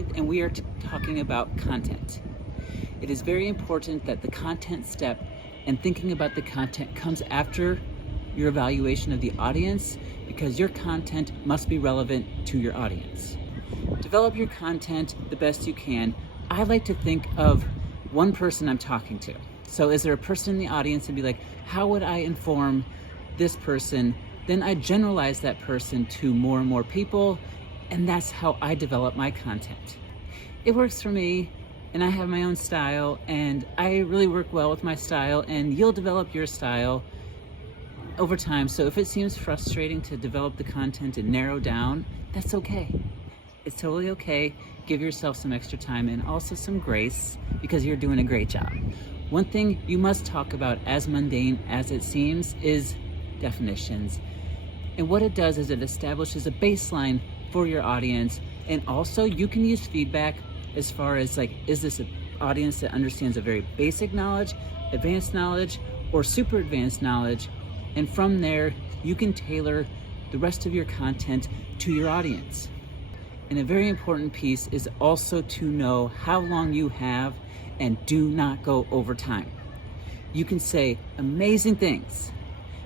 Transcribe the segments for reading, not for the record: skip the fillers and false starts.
And we are talking about content. It is very important that the content step and thinking about the content comes after your evaluation of the audience, because your content must be relevant to your audience. Develop your content the best you can. I like to think of one person I'm talking to. So is there a person in the audience and be like, how would I inform this person? Then I generalize that person to more and more people, and that's how I develop my content. It works for me, and I have my own style, and I really work well with my style, and you'll develop your style over time. So if it seems frustrating to develop the content and narrow down, that's okay. It's totally okay. Give yourself some extra time and also some grace, because you're doing a great job. One thing you must talk about, as mundane as it seems, is definitions. And what it does is it establishes a baseline for your audience. And also you can use feedback as far as like, is this an audience that understands a very basic knowledge, advanced knowledge, or super advanced knowledge? And from there, you can tailor the rest of your content to your audience. And a very important piece is also to know how long you have, and do not go over time. You can say amazing things,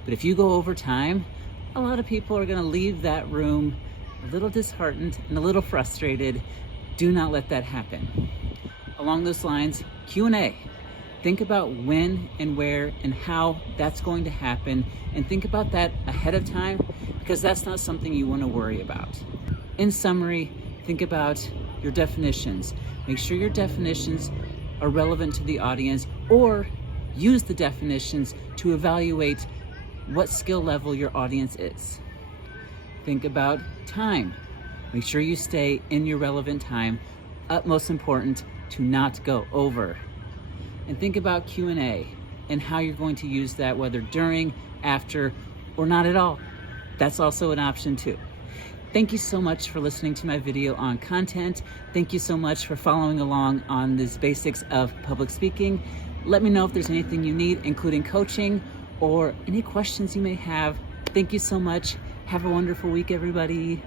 but if you go over time, a lot of people are gonna leave that room a little disheartened and a little frustrated. Do not let that happen. Along those lines, Q&A. Think about when and where and how that's going to happen, and think about that ahead of time, because that's not something you want to worry about. In summary, think about your definitions. Make sure your definitions are relevant to the audience, or use the definitions to evaluate what skill level your audience is. Think about time. Make sure you stay in your relevant time. Utmost important to not go over. And think about Q&A and how you're going to use that, whether during, after, or not at all. That's also an option too. Thank you so much for listening to my video on content. Thank you so much for following along on these basics of public speaking. Let me know if there's anything you need, including coaching or any questions you may have. Thank you so much. Have a wonderful week, everybody.